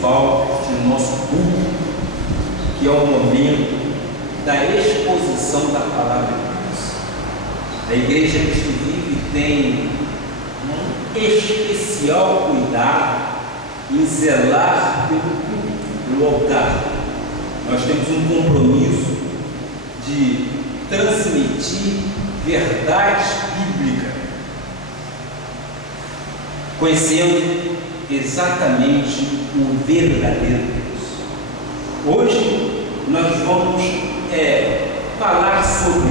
principal de nosso culto, que é o momento da exposição da palavra de Deus. A Igreja Cristo Vive tem um especial cuidado em zelar pelo culto, pelo altar. Nós temos um compromisso de transmitir verdades bíblicas, conhecendo exatamente o verdadeiro Deus. Hoje nós vamos falar sobre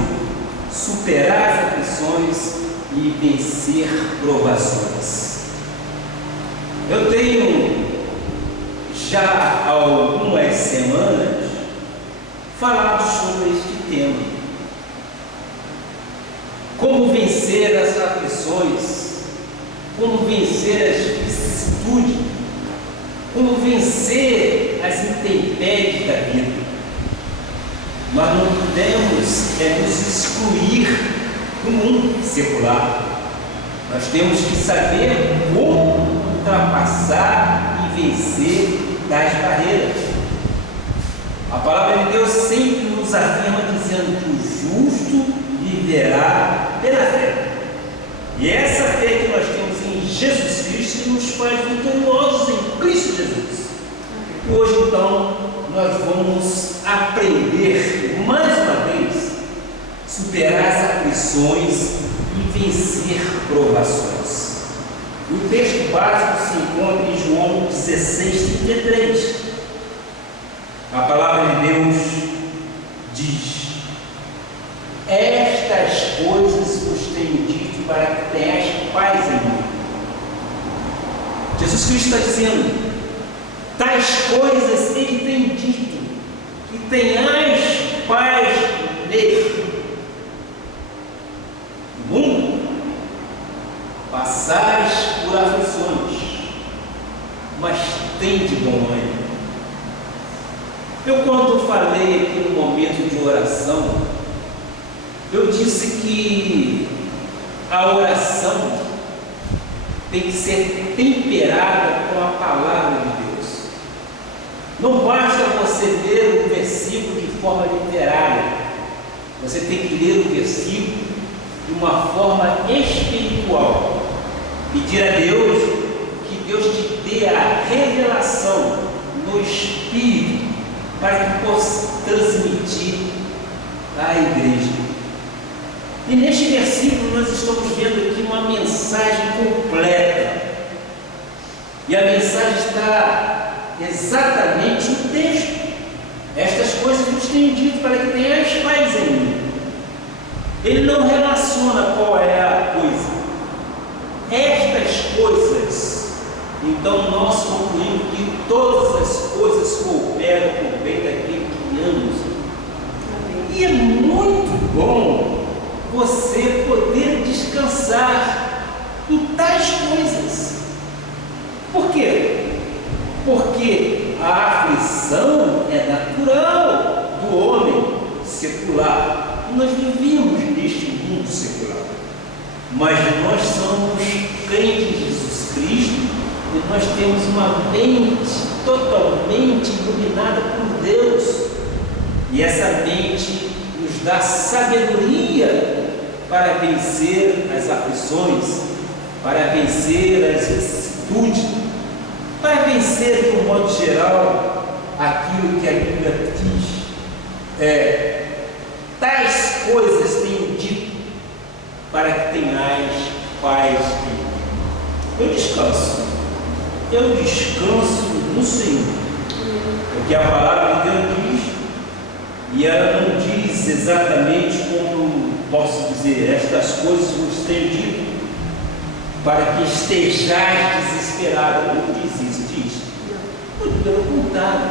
superar as aflições e vencer provações. Eu tenho já há algumas semanas falado sobre este tema. Como vencer as aflições, como vencer as vicissitudes, como vencer as intempéries da vida. Nós não podemos nos excluir do mundo secular. Nós temos que saber como ultrapassar e vencer das barreiras. A palavra de Deus sempre nos afirma dizendo que o justo viverá pela fé. E essa fé que nós temos em Jesus Cristo nos faz vitoriosos em Cristo Jesus. E hoje então nós vamos aprender mais uma vez superar as aflições e vencer provações. O texto básico se encontra em João 16:33. A palavra de Deus diz: estas coisas vos tenho dito para que tenhais paz em mim. Jesus Cristo está dizendo, tais coisas ele tem dito, que tenhais paz nele. No mundo passares por aflições, mas tende bom ânimo. Eu, quando falei aqui no momento de oração, eu disse que a oração tem que ser temperada com a palavra de Deus. Não basta você ler o versículo de forma literária, você tem que ler o versículo de uma forma espiritual. Pedir a Deus que Deus te dê a revelação no Espírito para que possa transmitir à igreja. E neste versículo nós estamos vendo aqui uma mensagem completa. E a mensagem está exatamente no texto. Estas coisas vos tenho dito para que tenhais paz em mim. Ele não relaciona qual é a coisa. Estas coisas. Então nós concluímos que todas as coisas cooperam para o bem daquele que ama. E é muito bom você poder descansar em tais coisas. Por quê? Porque a aflição é natural do homem secular. Nós vivemos neste mundo secular, mas nós somos crentes de Jesus Cristo e nós temos uma mente totalmente iluminada por Deus, e essa mente nos dá sabedoria para vencer as aflições, para vencer as vicissitudes, para vencer, de um modo geral, aquilo que a Bíblia diz. Tais coisas tenho dito para que tenhais paz em mim. Eu descanso no Senhor, porque a palavra de Deus diz, e ela não diz exatamente como posso dizer, estas coisas vos tenho dito para que estejais desesperados. Não diz isso, diz. Muito pelo contrário.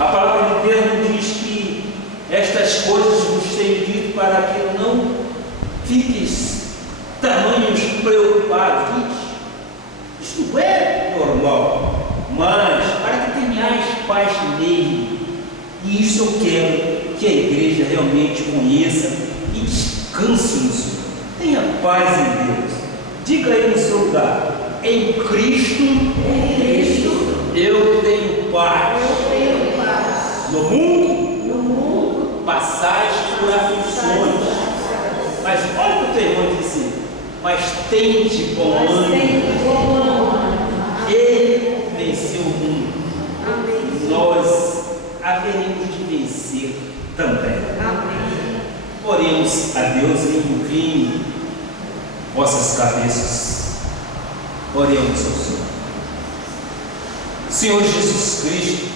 A palavra de Deus não diz que estas coisas vos tenho dito para que não fiqueis tamanhos preocupados. Isso não é normal, mas para que tenhais paz nele. E isso eu quero que a igreja realmente conheça e descanse no Senhor. Tenha paz em Deus. Diga aí no seu lugar: em Cristo, eu tenho paz. No mundo passais por aflições. Mas olha o que o teu irmão disse: mas tende bom ânimo. Ele venceu o mundo. Nós haveremos de vencer também. Oremos a Deus e incline vossas cabeças. Oremos ao Senhor. Senhor Jesus Cristo,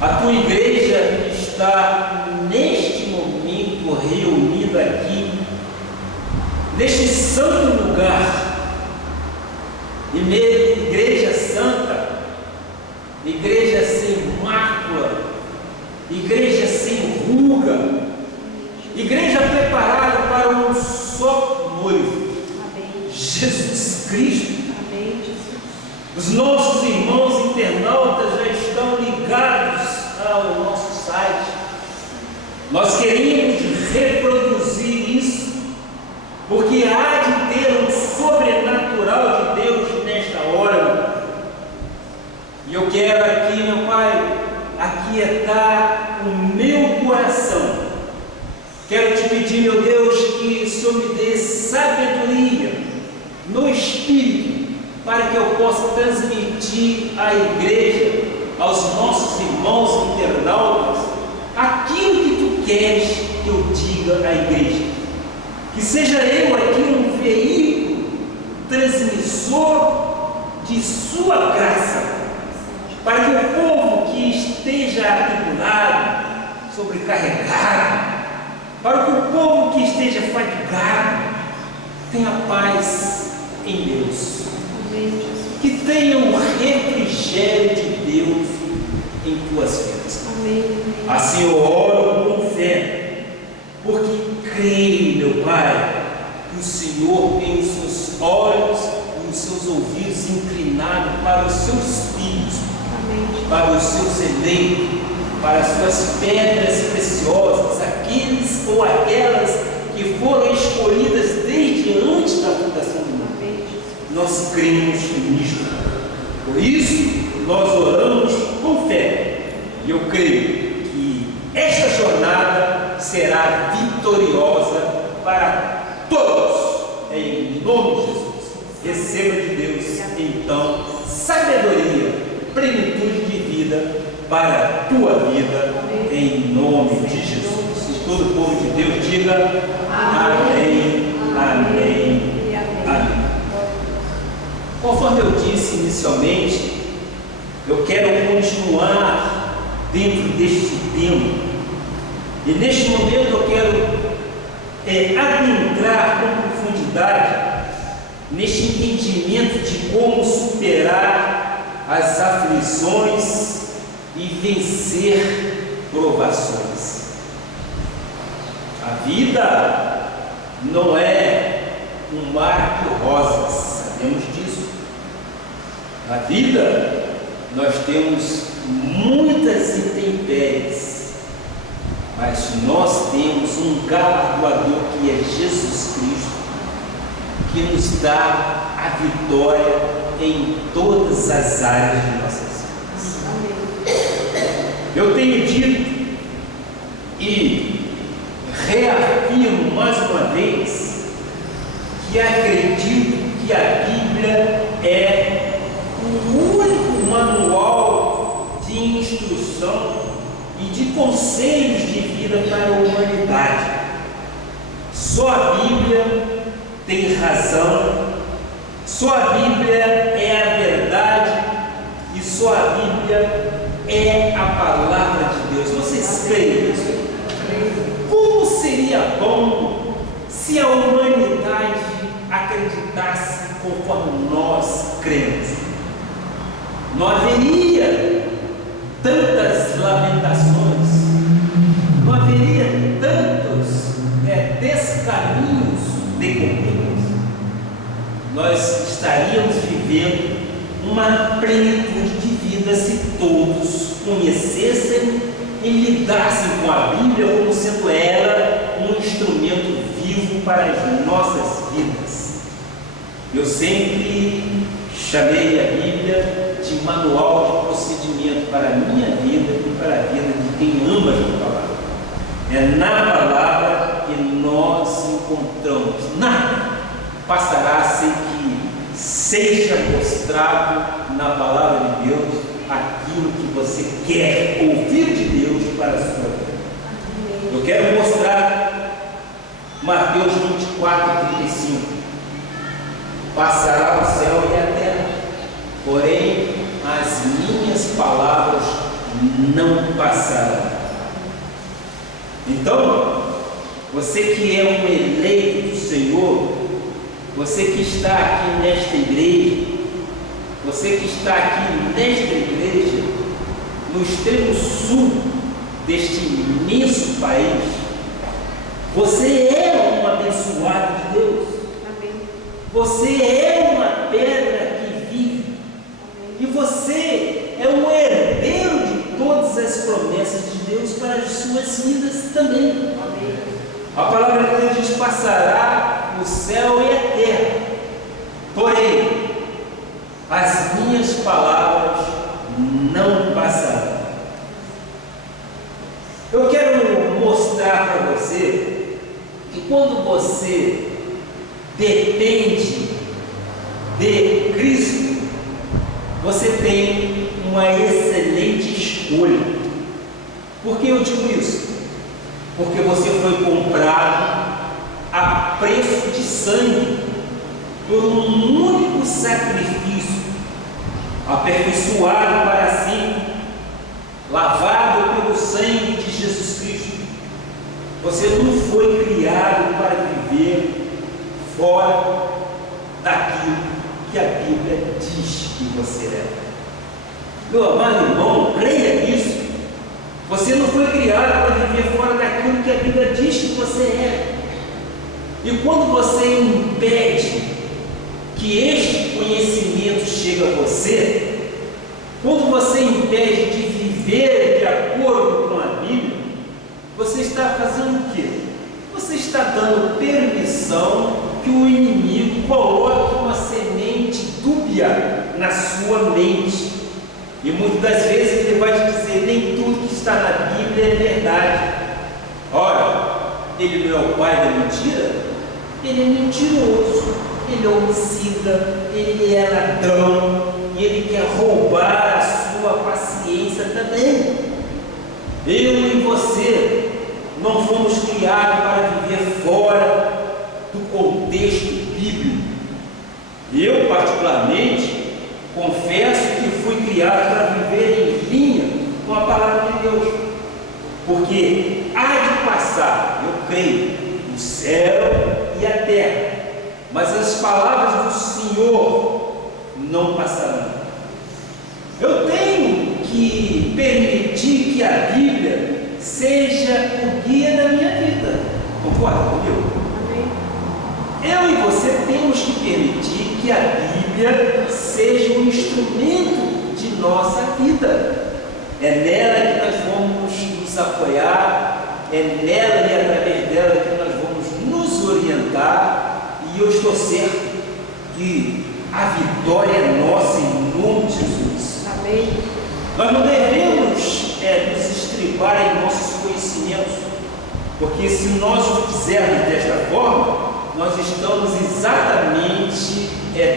a tua igreja está neste momento reunida aqui, neste santo lugar, igreja santa, igreja sem mácula, igreja sem ruga, igreja preparada para um só noivo, Jesus Cristo. Os nossos irmãos internautas já estão ligados ao nosso site. Nós queremos reproduzir isso, porque há de ter um sobrenatural de Deus nesta hora. E eu quero aqui, meu Pai, aquietar o meu coração. Quero te pedir, meu Deus, que o Senhor me dê sabedoria no Espírito, para que eu possa transmitir à igreja, aos nossos irmãos internautas, aquilo que tu queres que eu diga à igreja. Que seja eu aqui um veículo transmissor de sua graça, para que o povo que esteja atribulado, sobrecarregado, para que o povo que esteja fatigado tenha paz em Deus. Que tenha um refrigério de Deus em tuas vidas. Assim eu oro com fé, porque creio, meu Pai, que o Senhor tem os seus olhos e os seus ouvidos inclinados para os seus filhos, para os seus eleitos, para as suas pedras preciosas, aqueles ou aquelas que foram escolhidas desde antes da fundação do mundo. Nós cremos nisto. Por isso, nós oramos com fé. E eu creio que esta jornada será vitoriosa para todos. Em nome de Jesus. Receba de Deus, então, sabedoria, plenitude de vida para a tua vida, em nome de Jesus. E todo o povo de Deus diga amém, amém, amém. Conforme eu disse inicialmente, eu quero continuar dentro deste tema. E neste momento eu quero adentrar com profundidade neste entendimento de como superar as aflições e vencer provações. A vida não é um mar de rosas, sabemos disso. Na vida nós temos muitas intempéries, mas nós temos um galardoador que é Jesus Cristo, que nos dá a vitória em todas as áreas de nossas vidas. Eu tenho dito e reafirmo mais uma vez que acredito que a Bíblia é o único manual de instrução e de conselhos de vida para a humanidade. Só a Bíblia tem razão, só a Bíblia é a verdade e só a Bíblia é a palavra de Deus. Vocês creem nisso? Como seria bom se a humanidade acreditasse conforme nós cremos? Não haveria tantas lamentações, não haveria tantos descaminhos decorridos. Nós estaríamos vivendo uma plenitude de vida se todos conhecessem e lidassem com a Bíblia como sendo ela um instrumento vivo para as nossas vidas. Eu sempre chamei a Bíblia de manual de procedimento para a minha vida e para a vida de quem ama a palavra. É na palavra que nós encontramos. Nada passará sem que seja mostrado na palavra de Deus aquilo que você quer ouvir de Deus para a sua vida. Eu quero mostrar Mateus 24, 35. Passará o céu e a terra, porém as minhas palavras não passarão. Então, você que é um eleito do Senhor, você que está aqui nesta igreja, você que está aqui nesta igreja, no extremo sul deste imenso país, você é um abençoado de Deus. Amém. Você é uma pedra que vive. Amém. E você é um herdeiro de todas as promessas de Deus para as suas vidas também. Amém. A palavra de Deus diz: passará o céu e a terra, porém as minhas palavras não passarão. Eu quero mostrar para você que quando você depende de Cristo, você tem uma excelente escolha. Por que eu digo isso? Porque você foi comprado a preço de sangue por um único sacrifício, aperfeiçoado para si, lavado pelo sangue de Jesus Cristo. Você não foi criado para viver fora daquilo que a Bíblia diz que você é. Meu amado irmão, creia nisso. Você não foi criado para viver fora daquilo que a Bíblia diz que você é. E quando você impede que este conhecimento chegue a você, quando você impede de viver de acordo com a Bíblia, você está fazendo o quê? Você está dando permissão que o inimigo coloque uma semente dúbia na sua mente. E muitas das vezes ele vai te dizer: nem tudo que está na Bíblia é verdade. Ora, ele não é o pai da mentira? Ele é mentiroso, ele é homicida, ele é ladrão, e ele quer roubar a sua paciência também. Eu e você não fomos criados para viver fora do contexto bíblico. Eu, particularmente, confesso que fui criado para viver em linha com a palavra de Deus, porque há de passar, eu creio, o céu e a terra, mas as palavras do Senhor não passarão. Eu tenho que permitir que a Bíblia seja o guia da minha vida. Concorda comigo? Amém. Eu e você temos que permitir que a Bíblia seja um instrumento de nossa vida. É nela que nós vamos nos apoiar, é nela e através dela que nós vamos nos orientar, e eu estou certo que a vitória é nossa em nome de Jesus. Amém. Nós não devemos nos estribar em nossos conhecimentos, porque se nós o fizermos desta forma, nós estamos exatamente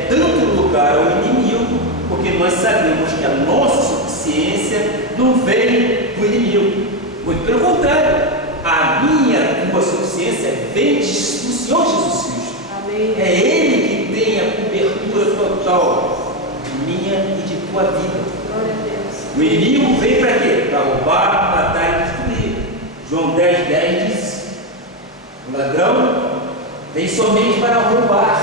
dando lugar ao inimigo, porque nós sabemos que a nossa suficiência não vem do inimigo. Muito pelo contrário, a minha e a tua suficiência vem do Senhor Jesus Cristo. Amém. É Ele que tem a cobertura total minha e de tua vida. Glória a Deus. O inimigo vem para quê? Para roubar, matar e destruir. João 10,10 diz: o ladrão vem somente para roubar,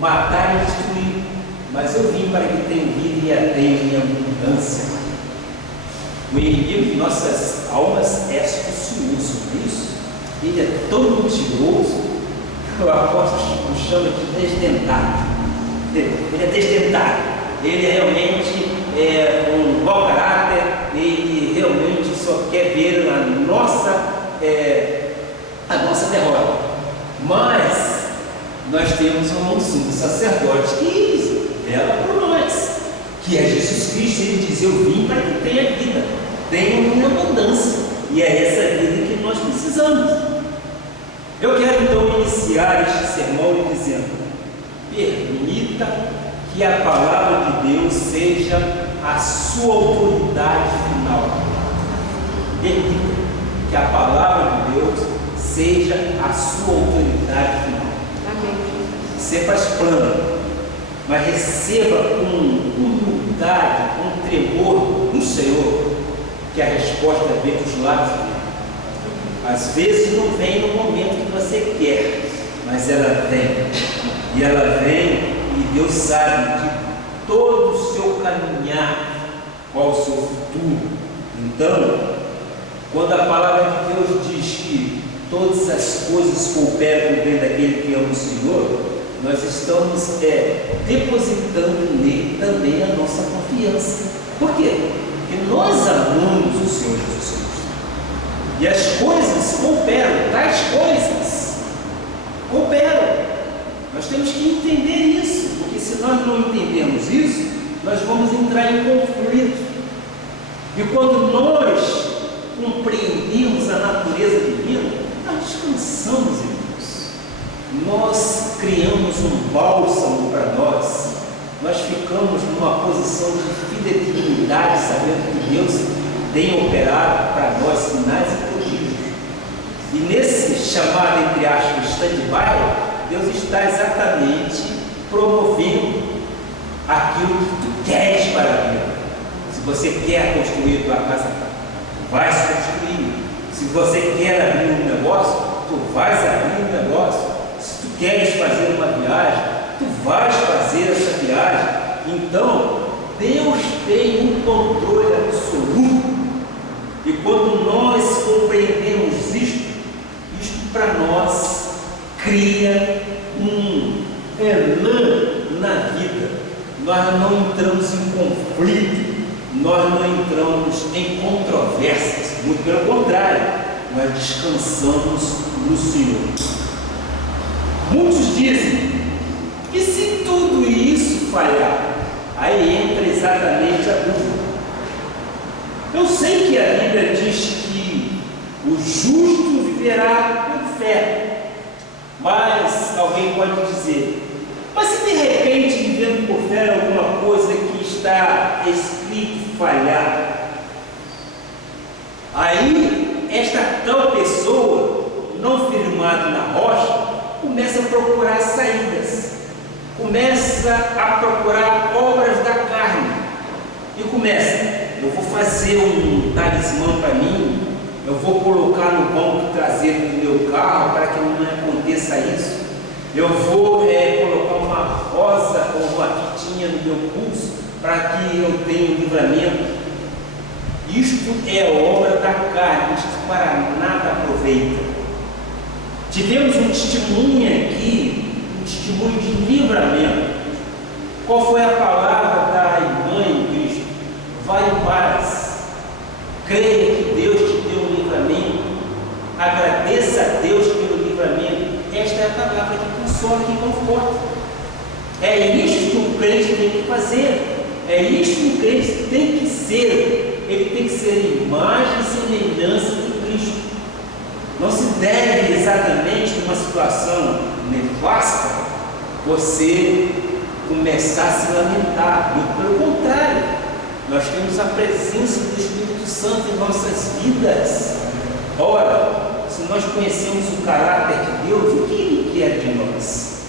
matar e destruir, mas eu vim para que tenham vida e a tenham em abundância. O inimigo de nossas almas é astucioso, não é isso? Ele é tão mentiroso que o apóstolo o chama de desdentado. Ele é desdentado, ele realmente é um mau caráter, ele realmente só quer ver a nossa derrota. Mas nós temos um sumo sacerdote que vela por nós, que é Jesus Cristo. Ele diz: eu vim para que tenha vida, tenha em abundância, e é essa vida que nós precisamos. Eu quero então iniciar este sermão lhe dizendo: permita que a palavra de Deus seja a sua autoridade final. Permita que a palavra de Deus seja a sua autoridade final. Amém. Você faz plano, mas receba com humildade, com tremor no Senhor, que a resposta vem dos lábios dele. Às vezes não vem no momento que você quer, mas ela vem. E ela vem, e Deus sabe de todo o seu caminhar, qual o seu futuro. Então, quando a palavra de Deus diz que todas as coisas cooperam para bem daquele que ama o Senhor, nós estamos depositando nele também a nossa confiança. Por quê? Porque nós amamos o Senhor Jesus Cristo. E as coisas cooperam, tais coisas cooperam. Nós temos que entender isso, porque se nós não entendermos isso, nós vamos entrar em conflito. E quando nós compreendemos a natureza divina, nós descansamos em Deus. Nós criamos um bálsamo para nós. Nós ficamos numa posição de fidelidade, sabendo que Deus tem operado para nós sinais e prodígios. E nesse chamado, entre aspas, stand-by, Deus está exatamente promovendo aquilo que tu queres para a vida. Se você quer construir a tua casa, vai se construir. Se você quer abrir um negócio, tu vais abrir um negócio. Se tu queres fazer uma viagem, tu vais fazer essa viagem. Então, Deus tem um controle absoluto. E quando nós compreendemos isto para nós cria um elan na vida. Nós não entramos em conflito, nós não entramos em controvérsias, muito pelo contrário, nós descansamos no Senhor. Muitos dizem: e se tudo isso falhar? Aí entra exatamente a dúvida. Eu sei que a Bíblia diz que o justo viverá por fé, mas alguém pode dizer: mas se de repente, vivendo por fé, alguma coisa que está escrito falhar, aí esta tal pessoa, não firmada na rocha, começa a procurar saídas, começa a procurar obras da carne, e começa: eu vou fazer um talismã para mim, eu vou colocar no banco traseiro do meu carro para que não aconteça isso, eu vou colocar uma rosa ou uma fitinha no meu pulso para que eu tenha um livramento. Isto é obra da carne, isto para nada aproveita. Tivemos um testemunho aqui, um testemunho de livramento. Qual foi a palavra da irmã em Cristo? Vai em paz, creia que Deus te deu um livramento, agradeça a Deus pelo livramento. Esta é a palavra que consola, que conforta. É isto que o crente tem que fazer, é isto que o crente tem que ser. Ele tem que ser imagem e semelhança de Cristo. Não se deve exatamente numa situação nefasta você começar a se lamentar, muito pelo contrário. Nós temos a presença do Espírito Santo em nossas vidas. Ora, se nós conhecemos o caráter de Deus, o que Ele quer de nós?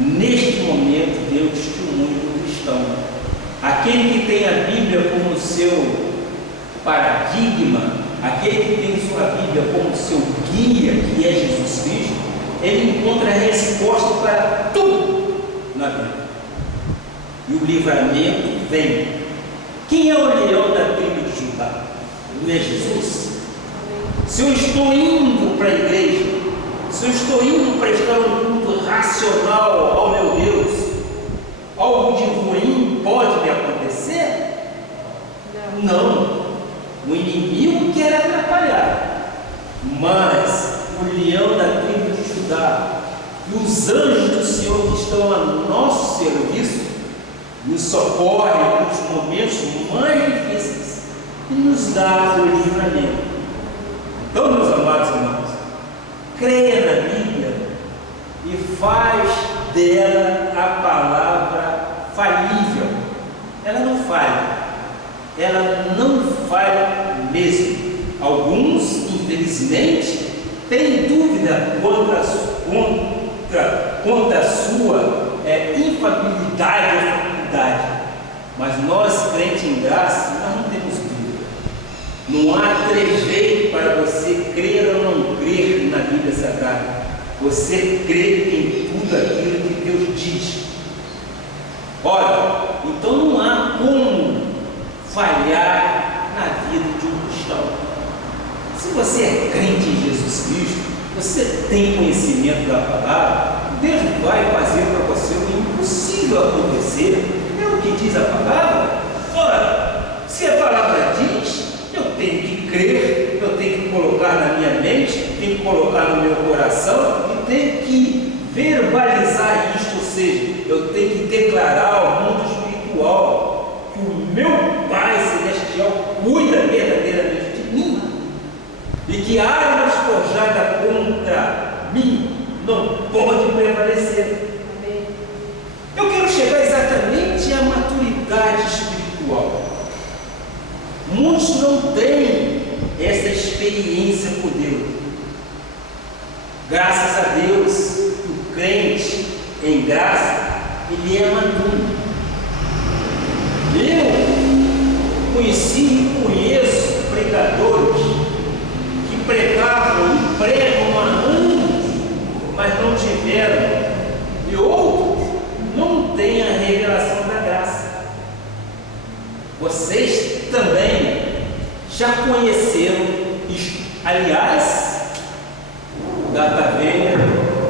Neste momento, Deus testemunha do cristão. Aquele que tem a Bíblia como seu paradigma, aquele que tem sua Bíblia como seu guia, que é Jesus Cristo, ele encontra a resposta para tudo na Bíblia. E o livramento vem. Quem é o leão da tribo de Judá? Não é Jesus? Se eu estou indo para a igreja, se eu estou indo prestar um culto racional ao meu Deus, algo de ruim pode me acontecer? Não. O inimigo quer atrapalhar, mas o leão da tribo de Judá e os anjos do Senhor que estão a nosso serviço nos socorre nos momentos mais difíceis e nos dá o livramento. Então, meus amados irmãos, creia na Bíblia e faz dela a palavra falível. Ela não falha. Ela não falha mesmo. Alguns, infelizmente, têm dúvida quanto à sua infabilidade ou faculdade. Mas nós, crentes em graça, nós não temos dúvida. Não há trejeito para você crer ou não crer na Bíblia Sagrada. Você crê em tudo aquilo que Deus diz. Ora, então não há como falhar na vida de um cristão. Se você é crente em Jesus Cristo, você tem conhecimento da palavra, Deus vai fazer para você o impossível acontecer. É o que diz a palavra. Ora, se a palavra diz, eu tenho que crer, eu tenho que colocar na minha mente, tenho que colocar no meu coração e tenho que verbalizar isto, ou seja, eu tenho que declarar ao mundo espiritual que o meu Pai Celestial cuida verdadeiramente de mim e que a arma forjada contra mim não pode prevalecer. Eu quero chegar exatamente à maturidade espiritual. Muitos não têm essa experiência com Deus. Graças a Deus, o crente em graça, ele é maduro. Eu conheci e conheço pregadores que pregavam e pregam há anos, mas não tiveram, e outros não têm a revelação da graça. Vocês também já conheceram isto. Aliás, data venha,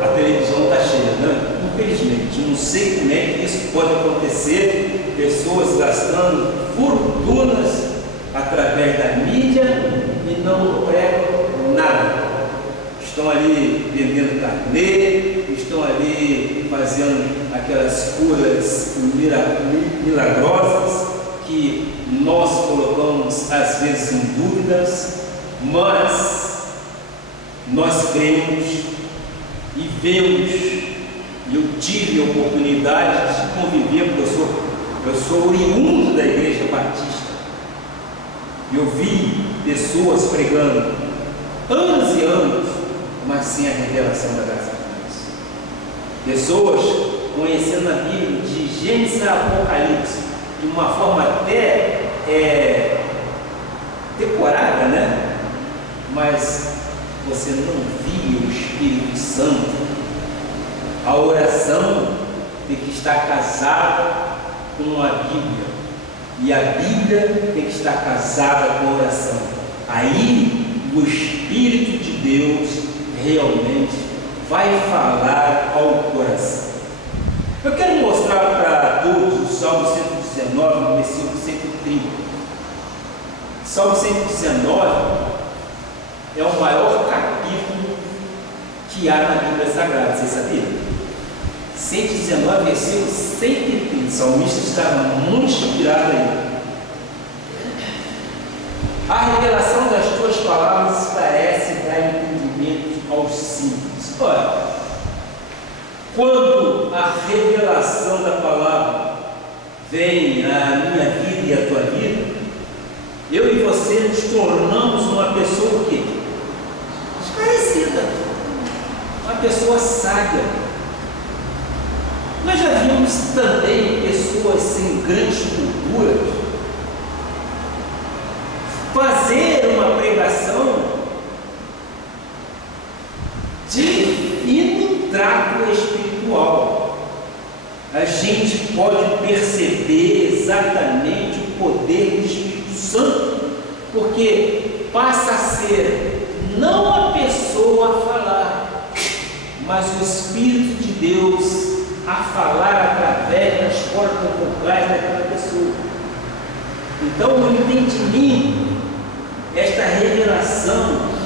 a televisão está cheia, né? Infelizmente, não sei como é que isso pode acontecer, pessoas gastando fortunas através da mídia e não pregam nada. Estão ali vendendo carnê, estão ali fazendo aquelas curas milagrosas que nós colocamos às vezes em dúvidas, mas nós cremos e vemos. Eu tive a oportunidade de conviver, porque eu sou oriundo da Igreja Batista. Eu vi pessoas pregando anos e anos, mas sem a revelação da graça de Deus. Pessoas conhecendo a Bíblia de Gênesis a Apocalipse de uma forma até decorada, né? Mas você não via o Espírito Santo. A oração tem que estar casada com a Bíblia, e a Bíblia tem que estar casada com a oração. Aí o Espírito de Deus realmente vai falar ao coração. Eu quero mostrar para todos o Salmo 119, no versículo 130. Salmo 119 é o maior capítulo que há na Bíblia Sagrada, vocês sabiam? 119, versículo 130. O salmista estava muito inspirado aí. A revelação das tuas palavras parece dar entendimento aos simples. Olha, quando a revelação da palavra vem à minha vida e à tua vida, eu e você nos tornamos uma pessoa o quê? Esclarecida, uma pessoa sábia. Nós já vimos também pessoas sem grandes culturas fazer uma pregação de fino trato espiritual. A gente pode perceber exatamente o poder do Espírito Santo, porque passa a ser não a pessoa a falar, mas o Espírito de Deus a falar através das cordas vocais daquela pessoa. Então, o entendimento, esta revelação,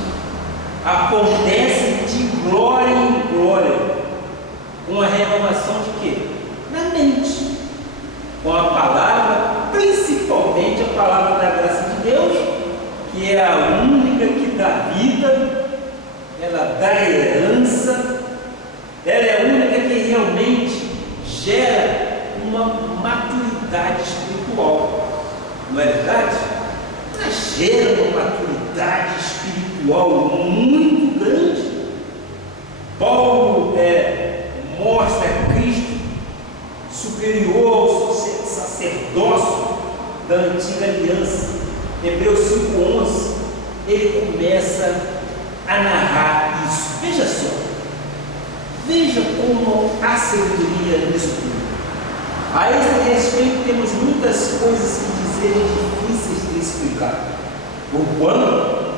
acontece de glória em glória, com a renovação de quê? Na mente. com a palavra, principalmente a palavra da graça de Deus, que é a única que dá vida, ela dá herança, ela é a única que realmente gera uma maturidade espiritual, não é verdade? Ela gera uma maturidade espiritual muito grande. Paulo mostra Cristo superior ao sacerdócio da antiga aliança. Hebreus 5,11, ele começa a narrar isso. Veja só, veja como há sabedoria nisso tudo. A esse respeito temos muitas coisas que dizer difíceis de explicar, porquanto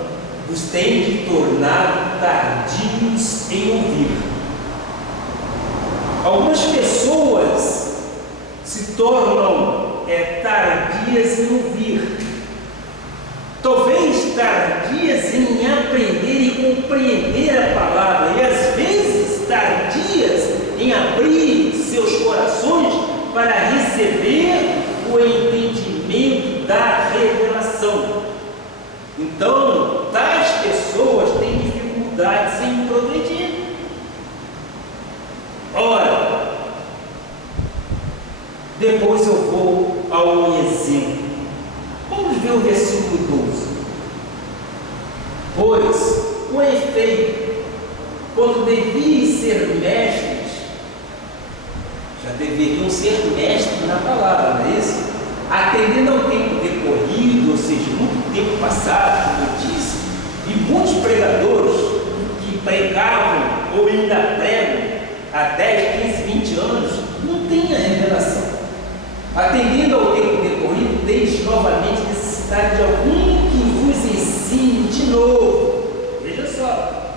vos tem de tornar tardios em ouvir. Algumas pessoas se tornam tardias em ouvir, talvez tardias em aprender e compreender a palavra, e às vezes tardias em abrir seus corações para receber o entendimento da revelação. Então, tais pessoas têm dificuldades em progredir. Ora, depois eu vou ao exemplo. Vamos ver o versículo 12. Pois, com efeito, quando deviam ser mestres, já deveriam ser mestres na palavra, não é isso? Atendendo ao tempo decorrido, ou seja, muito tempo passado, como eu disse, e muitos pregadores que pregavam ou ainda pregam há 10, 15, 20 anos, não têm a revelação. Atendendo ao tempo decorrido, tens novamente necessidade de algum que vos ensine de novo. Veja só,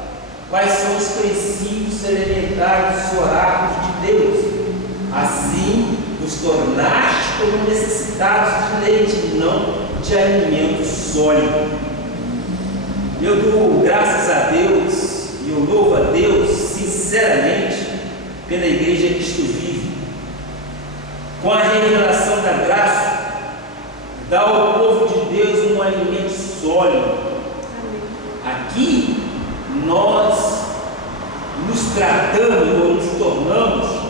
quais são os princípios elementares dos oráculos de Deus. Assim, os tornaste como necessitados de leite, não de alimento sólido. Eu dou graças a Deus e eu louvo a Deus sinceramente pela Igreja Cristo Vive. Com a revelação da graça, dá ao povo de Deus um alimento sólido. Aqui nós nos tratamos ou nos tornamos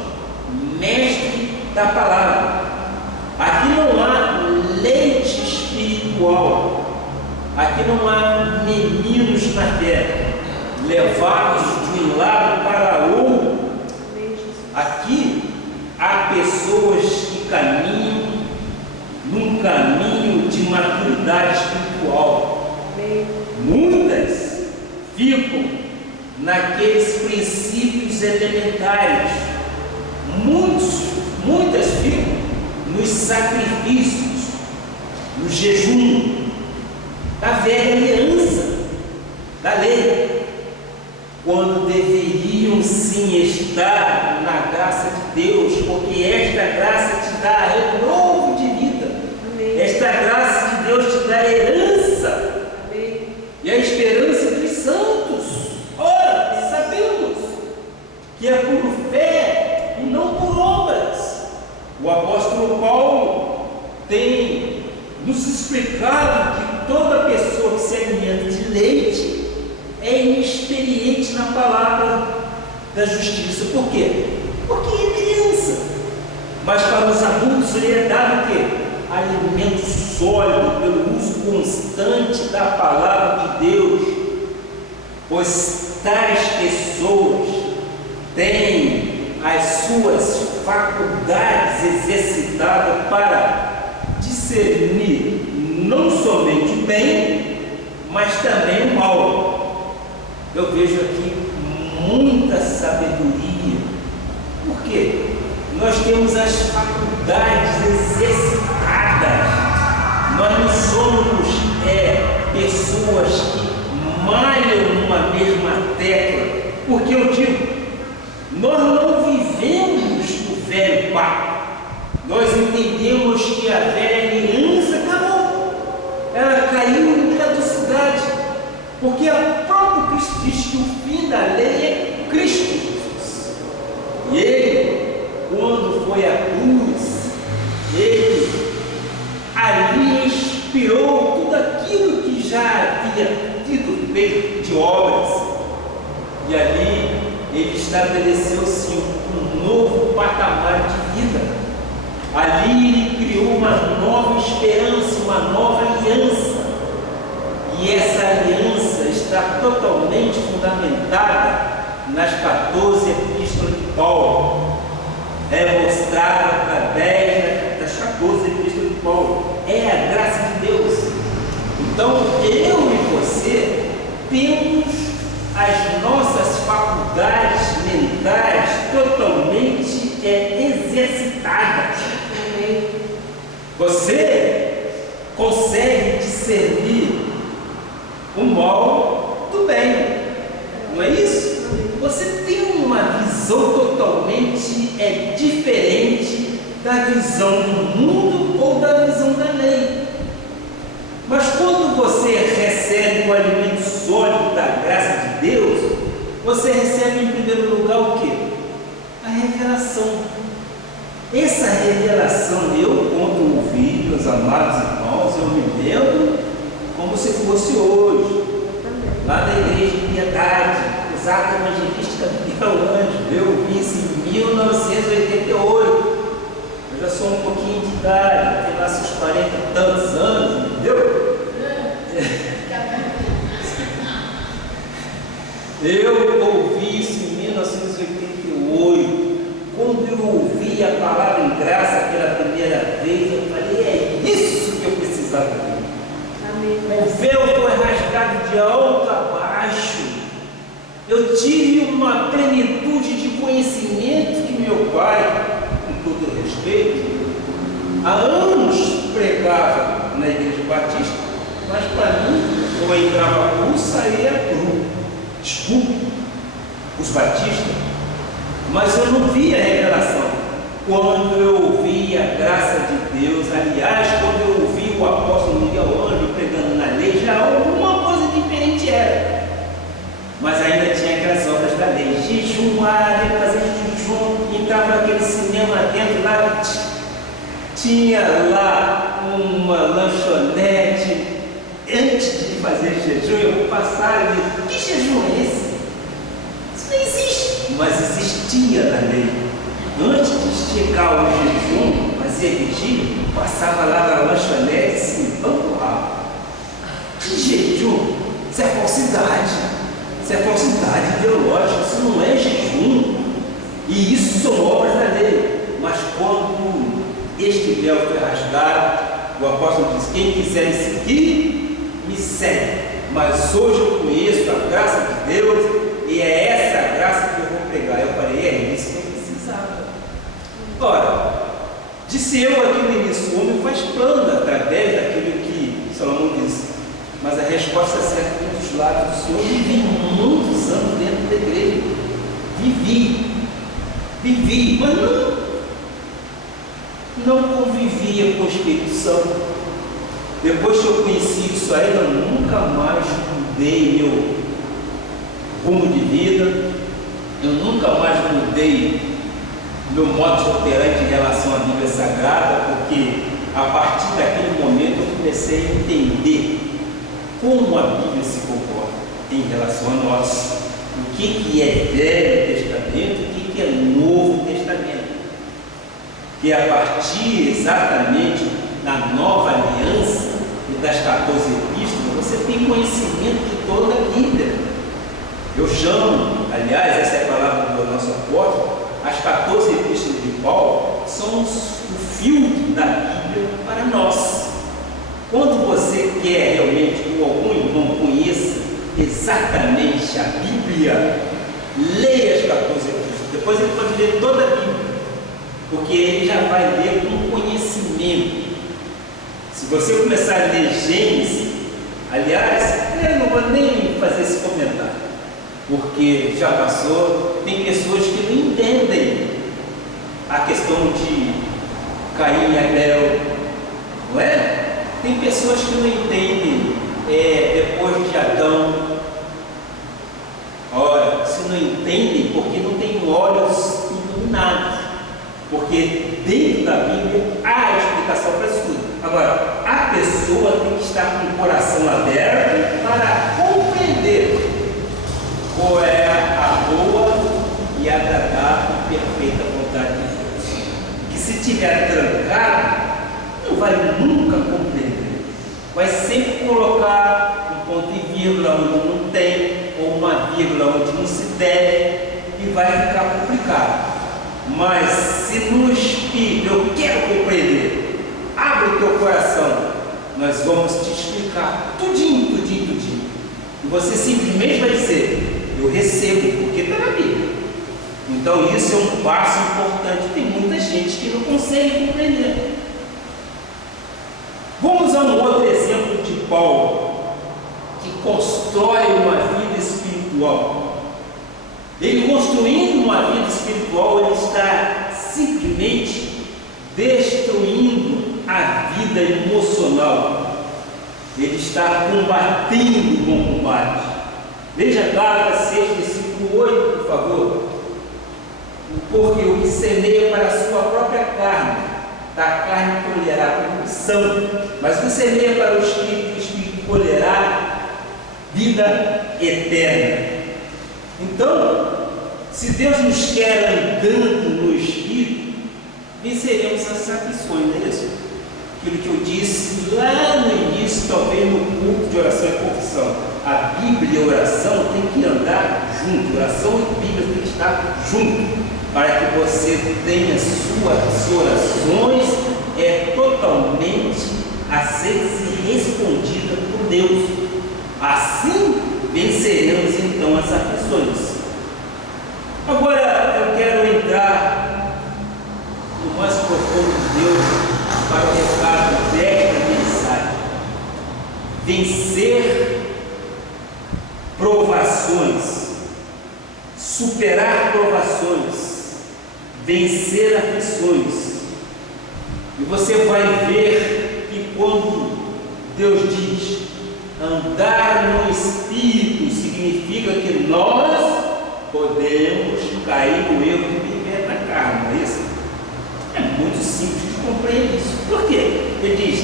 mestre da palavra. Aqui não há leite espiritual, aqui não há meninos na fé, levados de um lado para outro. Aqui há pessoas que caminham num caminho de maturidade espiritual. Muitas ficam naqueles princípios elementares, muitas ficam nos sacrifícios, no jejum, da velha aliança, da lei, quando deveriam sim estar na graça de Deus, porque esta graça te dá renovo de vida. Amém. Esta graça de Deus te dá herança. Amém. E a esperança dos santos. Ora, sabemos que é por fé e não por obras. O apóstolo Paulo tem nos explicado que toda pessoa que se alimenta de leite é inexperiente na palavra da justiça. Por quê? Porque é criança. Mas para os adultos lhe é dado o quê? Alimento sólido pelo uso constante da palavra de Deus. Pois tais pessoas têm as suas faculdades exercitadas para discernir não somente o bem, mas também o mal. Eu vejo aqui muita sabedoria. Por quê? Nós temos as faculdades exercitadas. Nós não somos pessoas que malham numa mesma tecla. Porque eu digo, nós não vivemos no velho pacto. Nós entendemos que a velha aliança acabou. Ela caiu em caducidade. Porque a próprio Cristo diz que o fim da lei é Cristo Jesus. E ele, quando foi à cruz, ele inspirou tudo aquilo que já havia tido feito de obras. E ali ele estabeleceu sim um novo patamar de vida. Ali ele criou uma nova esperança, uma nova aliança. E essa aliança está totalmente fundamentada nas 14 epístolas de Paulo. É mostrada através das 14 epístolas de Paulo. É a graça de Deus. Então, eu e você temos as nossas faculdades mentais totalmente exercitadas. Você consegue discernir o mal do bem, não é isso? Você tem uma visão totalmente diferente da visão do mundo ou da visão da lei. Mas quando você recebe o alimento sólido da graça de Deus, você recebe em primeiro lugar o quê? A revelação. Essa revelação eu, quando ouvi, meus amados irmãos, eu me lembro como se fosse hoje, lá na igreja de Piedade, exata evangelística Miguel Ângelo. Eu ouvi isso em 1988. Eu já sou um pouquinho de idade, tenho lá seus 40 e tantos anos, entendeu? Eu ouvi isso em 1988. Quando eu ouvi a palavra em graça pela primeira vez, eu falei, é isso que eu precisava ver. O véu foi rasgado de alto a baixo. Eu tive uma plenitude de conhecimento que meu pai, com todo respeito, há anos pregava na igreja batista, mas para mim, eu entrava cru, saía cru. Desculpe os batistas, mas eu não via a revelação. Quando eu ouvi a graça de Deus, aliás, quando eu ouvi o apóstolo Miguel Ângelo pregando na lei, já alguma coisa diferente era. Mas ainda tinha aquelas obras da lei. Jejuar, fazer jejum, entrava naquele cinema dentro lá, tinha lá uma lanchonete. Antes de fazer jejum, eu vou passar e dizer, que jejum é esse? Isso não existe. Mas existia na lei. Antes de chegar ao jejum, fazia vigília, passava lá na lanchonete, assim, vamos lá. Que jejum? Isso é falsidade. Isso é falsidade ideológica, isso não é jejum. E isso são obras da lei. Mas quando este véu foi rasgado, o apóstolo diz, quem quiser seguir, me segue. Mas hoje eu conheço a graça de Deus e é essa graça que eu vou pregar. Eu falei, é isso que eu precisava. Ora, disse eu aqui no início, o homem faz plano através daquilo que Salomão disse. Mas a resposta certa vem dos lábios do Senhor. Eu vivi muitos anos dentro da igreja. Vivi, mas não convivia com o Espírito Santo. Depois que eu conheci isso aí, eu nunca mais mudei meu rumo de vida, eu nunca mais mudei meu modo de operante em relação à Bíblia Sagrada, porque a partir daquele momento eu comecei a entender como a Bíblia se comporta em relação a nós, o que é Velho Testamento, o que é Novo Testamento, que a partir exatamente da nova aliança e das 14 epístolas, você tem conhecimento de toda a Bíblia. Eu chamo, aliás, essa é a palavra do nosso apóstolo, as 14 epístolas de Paulo são o filtro da Bíblia para nós. Quando você quer realmente que algum irmão conheça exatamente a Bíblia, leia as 14 epístolas, depois ele pode ler toda a Bíblia, porque ele já vai ler com conhecimento. Se você começar a ler Gênesis, aliás, eu não vou nem fazer esse comentário, porque já passou, tem pessoas que não entendem a questão de Caim e Abel, não é? Tem pessoas que não entendem depois de Adão. Ora, se não entendem porque não tem olhos iluminados, porque dentro da Bíblia há explicação para isso tudo. Agora, Agora, a pessoa tem que estar com o coração aberto para compreender qual é a boa e agradável e perfeita vontade de Deus. Que se tiver trancado, não vai nunca compreender. Vai sempre colocar um ponto e vírgula onde não tem, ou uma vírgula onde não se deve, e vai ficar complicado. Mas se no Espírito eu quero compreender, abre o teu coração, nós vamos te explicar tudinho. E você simplesmente vai dizer: eu recebo, porque está na Bíblia. Então isso é um passo importante. Tem muita gente que não consegue compreender. Vamos a um outro exemplo de Paulo, que constrói uma vida espiritual. Ele construindo uma vida espiritual, ele está simplesmente destruindo a vida emocional. Ele está combatendo o bom combate. Veja Gálatas 6, versículo 8, por favor. Porque o que semeia para a sua própria carne, da carne colherá corrupção, mas o que semeia para o Espírito colherá vida eterna. Então, se Deus nos quer andando no Espírito, venceremos as aflições, não é isso? Aquilo que eu disse lá no início, talvez no culto de oração e confissão. A Bíblia e a oração tem que andar junto. Oração e Bíblia tem que estar junto, para que você tenha suas orações totalmente aceitas e respondidas por Deus. Assim venceremos então as aflições. Agora eu quero entrar no mais profundo de Deus para o recado desta mensagem. Vencer provações, superar provações, vencer aflições. E você vai ver que quando Deus diz andar no Espírito, significa que nós podemos cair no erro de viver na carne, não é isso? É muito simples de compreender isso. Por quê? Ele diz,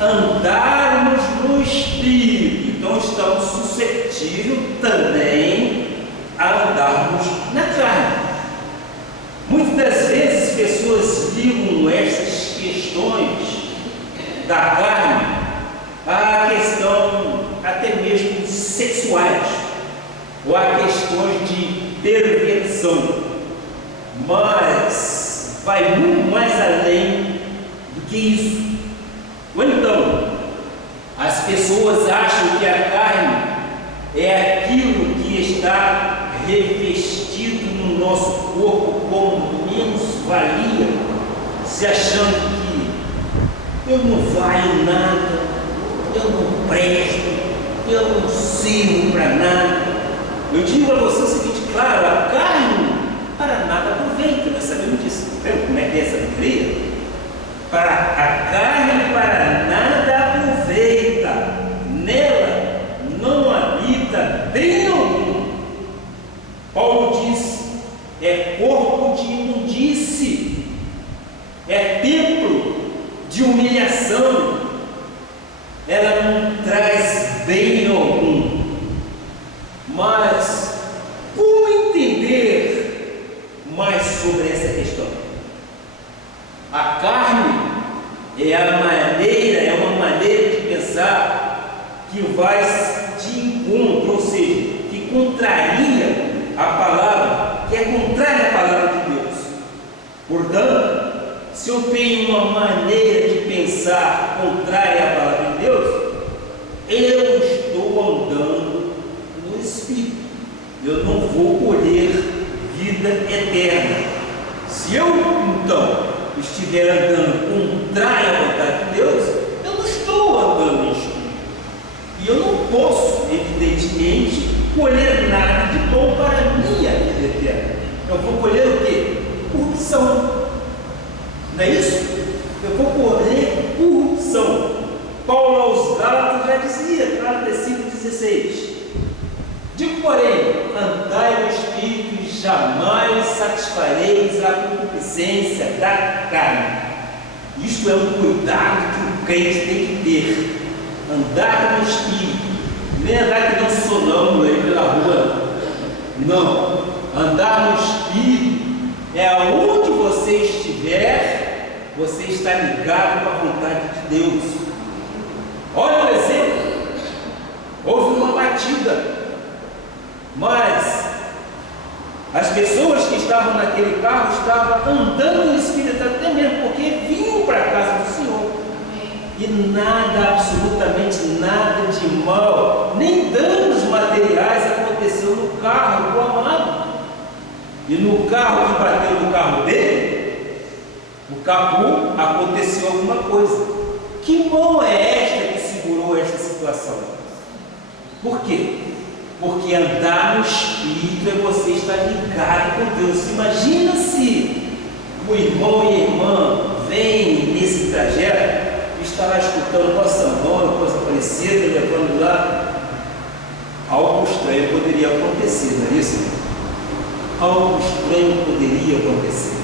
andarmos no Espírito. Então estamos suscetíveis também a andarmos na carne. Muitas das vezes pessoas ligam essas questões da carne a questão até mesmo sexuais, ou a questões de perversão, mas vai muito mais além do que isso. Ou então, as pessoas acham que a carne é aquilo que está revestido no nosso corpo como menos valia, se achando que eu não valho nada, eu não presto, eu não sirvo para nada. Eu digo a você o seguinte, claro, a carne para nada aproveita, nós sabemos disso. Viu como é que é essa alegria? A carne para nada aproveita, nela não habita bem algum. Paulo diz, é corpo de imundície, é templo de humilhação, ela não traz bem algum. Mas como entender mais sobre essa questão? A carne é uma maneira de pensar que vai de encontro, ou seja, que contraria a palavra, que é contrária à palavra de Deus. Portanto, se eu tenho uma maneira de pensar contrária à palavra de Deus, eu estou andando no Espírito. Eu não vou colher vida eterna. Se eu, então, estiver andando contrário à vontade de Deus, eu não estou andando no Espírito. E eu não posso, evidentemente, colher nada de bom para a minha vida eterna. Eu vou colher o quê? Corrupção. Não é isso? Eu vou colher corrupção. Paulo aos Gálatas já dizia, Gálatas 5,16. Digo, porém, andai no Espírito e jamais satisfareis a concupiscência da carne. Isto é um cuidado que o o crente tem que ter, andar no Espírito, nem andar que não sonâmbulo aí pela rua, não, andar no Espírito é aonde você estiver, você está ligado com a vontade de Deus. Olha o exemplo, houve uma batida, mas as pessoas que estavam naquele carro estavam andando no Espírito até mesmo, porque vinham para a casa do Senhor. E nada, absolutamente nada de mal, nem danos materiais aconteceu no carro do amado. E no carro que bateu no carro dele, o capô, aconteceu alguma coisa. Que mão é esta que segurou esta situação? Por quê? Porque andar no Espírito é você estar ligado com Deus. Imagina se o irmão e a irmã vêm nesse trajeto, está lá escutando nossa mão, coisa parecida, levando lá. Algo estranho poderia acontecer, não é isso? Algo estranho poderia acontecer.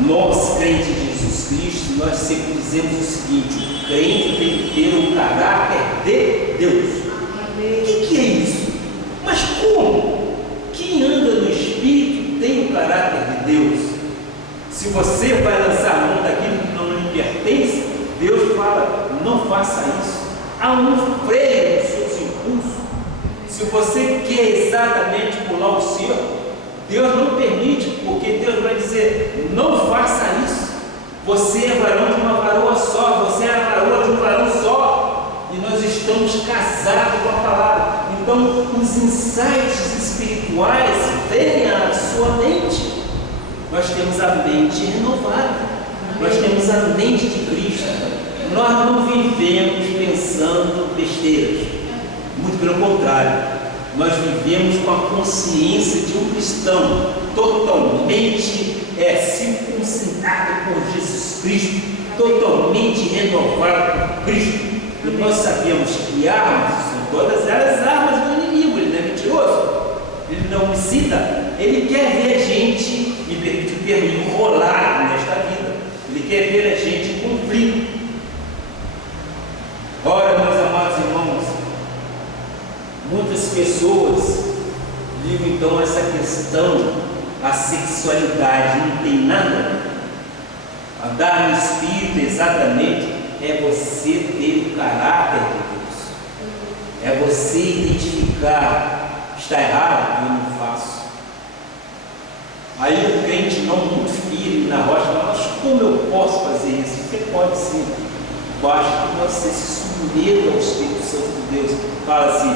Nós, crentes de Jesus Cristo, nós sempre dizemos o seguinte: o crente tem que ter o caráter de Deus. O que é isso? Mas como? Quem anda no Espírito tem o caráter de Deus. Se você vai lançar a mão daquilo que não lhe pertence, Deus fala, não faça isso. Há um freio nos seus impulsos. Se você quer exatamente pular o cerco, Deus não permite, porque Deus vai dizer, não faça isso. Você é varão de uma varoa só, você é a varoa de um varão só. E nós estamos casados com a palavra. Então, os insights espirituais vêm à sua mente. Nós temos a mente renovada. Nós temos a mente de Cristo. Nós não vivemos pensando besteiras. Muito pelo contrário. Nós vivemos com a consciência de um cristão totalmente circuncidado por Jesus Cristo, totalmente renovado por Cristo. E nós sabemos que armas são todas elas armas do inimigo. Ele não é mentiroso, ele não homicida, ele quer ver a gente, me permite o termo, enrolado nesta vida. Ele quer ver a gente em conflito. Ora, meus amados irmãos, muitas pessoas ligam então essa questão à sexualidade, não tem nada. Andar no Espírito exatamente é você ter o caráter de Deus, é você identificar, está errado, eu não faço. Aí o crente não muito firme na rocha fala, mas como eu posso fazer isso? Você pode sim, basta que você se submeta ao Espírito Santo de Deus. Fala assim,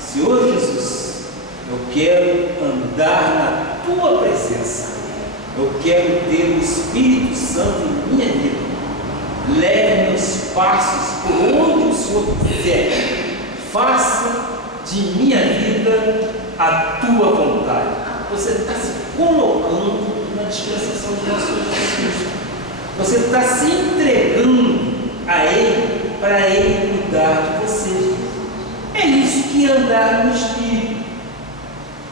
Senhor Jesus, eu quero andar na tua presença, eu quero ter o Espírito Santo em minha vida. Leve meus passos por onde o Senhor quiser, faça de minha vida a tua vontade. Você está se colocando na dispensação de nosso Jesus Cristo. Você está se entregando a Ele para Ele cuidar de você. É isso que é andar no Espírito.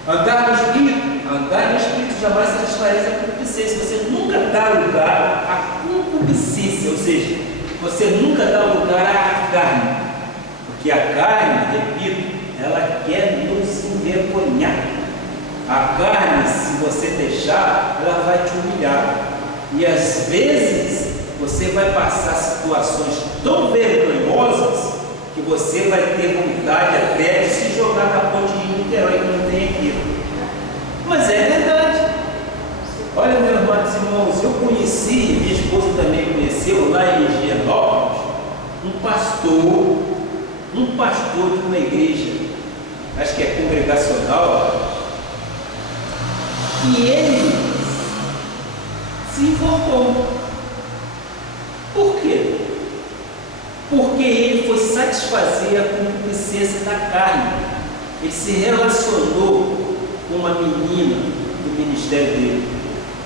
Andar no Espírito jamais satisfará a concupiscência. Você nunca dá lugar à concupiscência, ou seja, você nunca dá lugar à carne, porque a carne, repito, ela quer nos envergonhar. A carne, se você deixar, ela vai te humilhar, e às vezes você vai passar situações tão vergonhosas que você vai ter vontade até de se jogar na ponte de Niterói, que não tem aqui. Mas é verdade. Olha, meus amados irmãos, eu conheci, minha esposa também conheceu, lá em Higienópolis, um pastor de uma igreja, acho que é congregacional, e ele se enforcou. Por quê? Porque ele foi satisfazer a concupiscência da carne. Ele se relacionou com uma menina do ministério dele.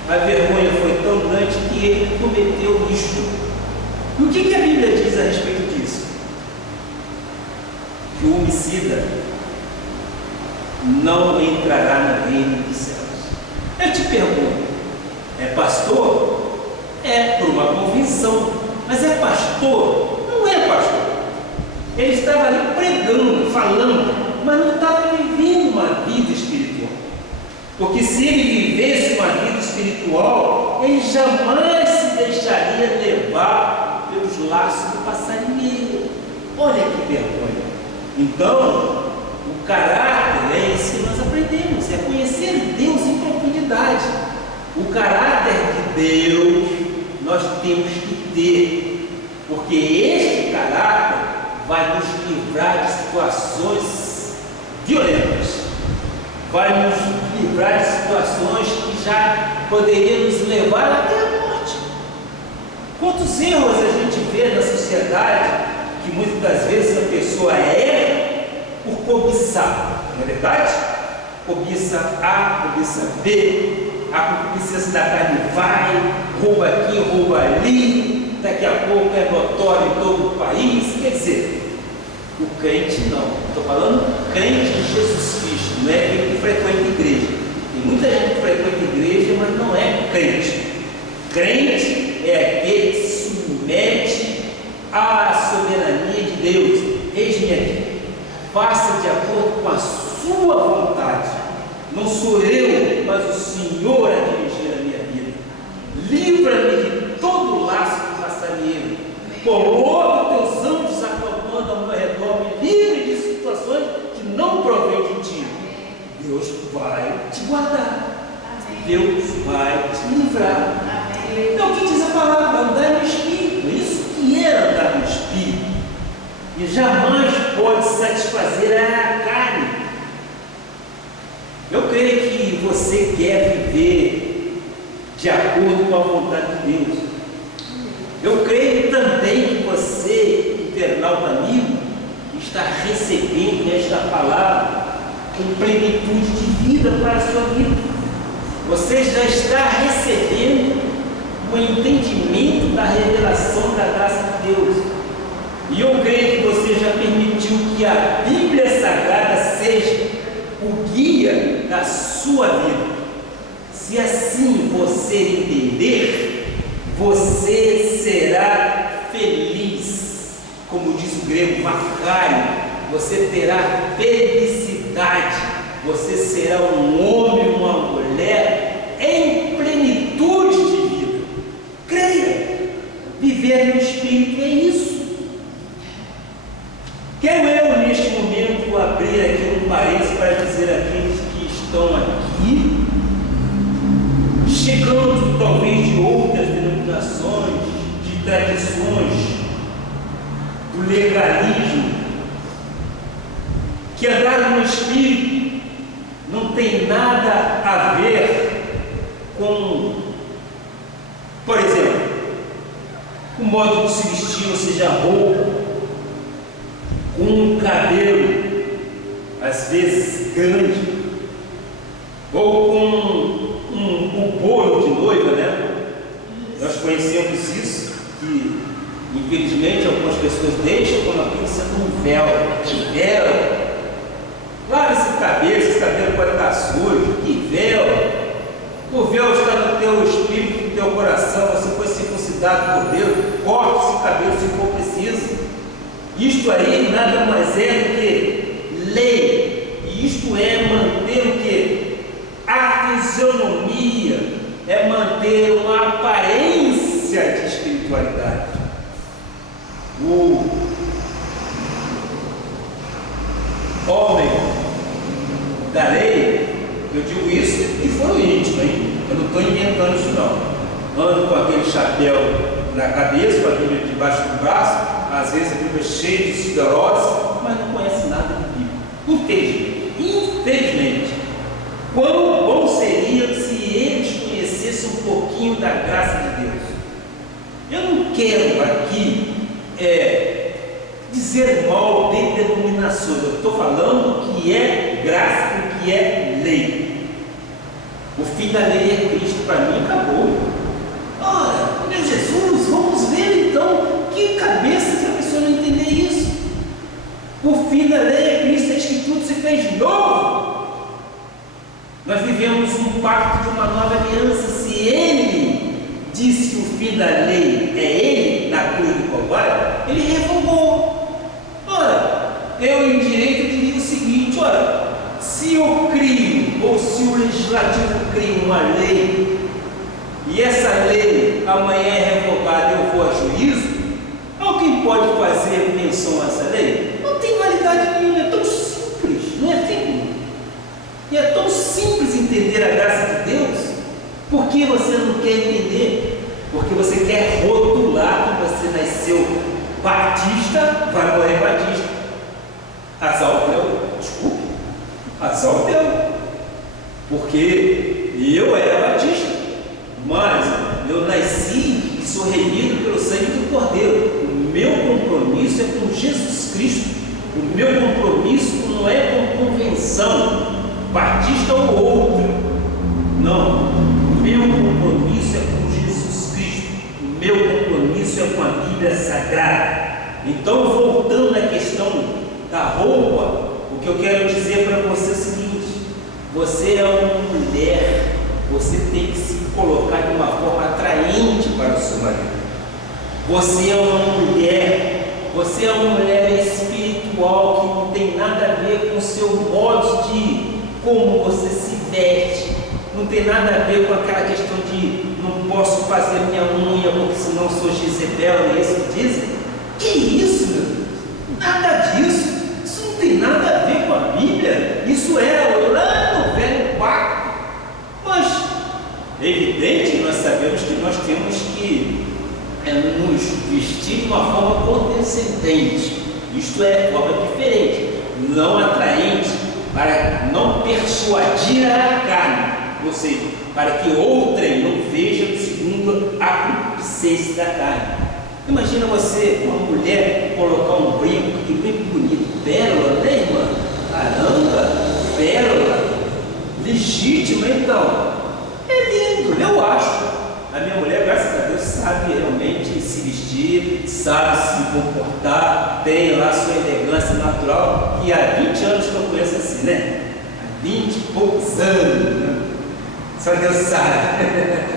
A vergonha foi tão grande que ele cometeu isto. E o que a Bíblia diz a respeito disso? Que o homicida não entrará no reino dos céus. Eu te pergunto, é pastor? É por uma convicção. Mas é pastor? Não é pastor. Ele estava ali pregando, falando, mas não estava vivendo uma vida espiritual. Porque se ele vivesse uma vida espiritual, ele jamais se deixaria levar pelos laços do passarinheiro. Olha que vergonha. Então, o caráter é isso que nós aprendemos, é conhecer Deus em profundidade. O caráter de Deus nós temos que ter, porque este caráter vai nos livrar de situações violentas, vai nos livrar de situações que já poderiam nos levar até a morte. Quantos erros a gente vê na sociedade que muitas das vezes a pessoa erra por cobiçar, não é verdade? Cobiça A, cobiça B, a concupiscência da carne vai, rouba aqui, rouba ali, daqui a pouco é notório em todo o país. Quer dizer, o crente não, estou falando crente de Jesus Cristo, não é aquele que frequenta a igreja. Tem muita gente que frequenta a igreja, mas não é crente. Crente é aquele que se submete à soberania de Deus. Eis-me aqui, faça de acordo com a sua vontade. Não sou eu, mas o Senhor a dirigir a minha vida. Livra-me de todo o laço do passarinheiro. Coloca os teus anjos acampando ao meu redor. Me livre de situações que não provém de ti. Deus vai te guardar. Deus vai te livrar. Então, o que diz a palavra? Andar no Espírito. Isso que é andar no Espírito. E jamais pode satisfazer a carne. Eu creio que você quer viver de acordo com a vontade de Deus. Eu creio também que você, internauta amigo, está recebendo esta palavra com plenitude de vida para a sua vida. Você já está recebendo o entendimento da revelação da graça de Deus. E eu creio que você já permitiu que a Bíblia Sagrada seja o guia da sua vida. Se assim você entender, você será feliz. Como diz o grego Macário, você terá felicidade. Você será um homem, uma mulher em plenitude de vida. Creia, viver no Espírito é isso. Quero eu, neste momento, abrir aqui um parênteses para dizer àqueles que estão aqui, chegando talvez de outras denominações, de tradições, do legalismo, que andar no Espírito não tem nada a ver com, por exemplo, o modo de se vestir, ou seja, a roupa, com um cabelo, às vezes grande, ou com um bolo de noiva, né? Nós conhecemos isso, que infelizmente algumas pessoas deixam quando aquilo sendo um véu. Lava esse cabelo pode estar sujo, que véu. O véu está no teu espírito, no teu coração, você foi circuncidado por Deus, corte esse cabelo se for preciso. Isto aí nada mais é do que lei, e isto é manter o que? A fisionomia, é manter uma aparência de espiritualidade. O homem da lei, eu digo isso e foi o íntimo, hein? Eu não estou inventando isso não. Ando com aquele chapéu na cabeça, com a Bíblia debaixo do braço, às vezes a Bíblia é cheia de sudorose, mas não conhece nada de Bíblia. Infelizmente. Quão bom seria se eles conhecessem um pouquinho da graça de Deus. Eu não quero aqui dizer mal de denominações, eu estou falando o que é graça e o que é lei. O fim da lei é Cristo, para mim acabou. Ora, meu Jesus, vamos ver então que cabeça que a pessoa não entender isso. O fim da lei é Cristo, diz que tudo se fez novo. Nós vivemos um pacto de uma nova aliança. Se Ele disse que o fim da lei é Ele, na cruz do Calvário, ele revogou. Ora, eu em direito diria o seguinte: ora, se eu crio, ou se o legislativo cria uma lei, e essa lei amanhã é revogada e eu vou a juízo, alguém pode fazer menção a essa lei? Não tem validade nenhuma, é tão simples, não é simples? E é tão simples entender a graça de Deus. Por que você não quer entender? Porque você quer rotular que você nasceu batista, vai morrer batista. Azar o teu, desculpe, azar o teu. Porque eu era batista, mas eu nasci e sou remido pelo sangue do Cordeiro. O meu compromisso é com Jesus Cristo. O meu compromisso não é com convenção, batista ou outro. Não. O meu compromisso é com Jesus Cristo. O meu compromisso é com a Bíblia Sagrada. Então, voltando à questão da roupa, o que eu quero dizer para você é o seguinte: você é uma mulher, você tem que se colocar de uma forma atraente para o seu marido. Você é uma mulher espiritual que não tem nada a ver com o seu modo de como você se veste, não tem nada a ver com aquela questão de não posso fazer minha unha porque senão sou Jezebel, não é isso que dizem? Que isso, meu Deus? Nada disso. Isso não tem nada a ver com a Bíblia. Isso era lá no Velho Pacto. Mas é evidente, nós sabemos que nós temos que nos vestir de uma forma condescendente, isto é, forma diferente, não atraente, para não persuadir a carne, ou seja, para que outrem não veja segundo a concupiscência da carne. Imagina você, uma mulher, colocar um brinco, que brinco bonito, pérola, né, irmã? Caramba, pérola, legítima, então, é lindo, eu acho. A minha mulher, graças a Deus, sabe realmente se vestir, sabe se comportar, tem lá sua elegância natural, e há 20 anos que eu conheço assim, né? Há 20 e poucos anos, né? Só Deus sabe.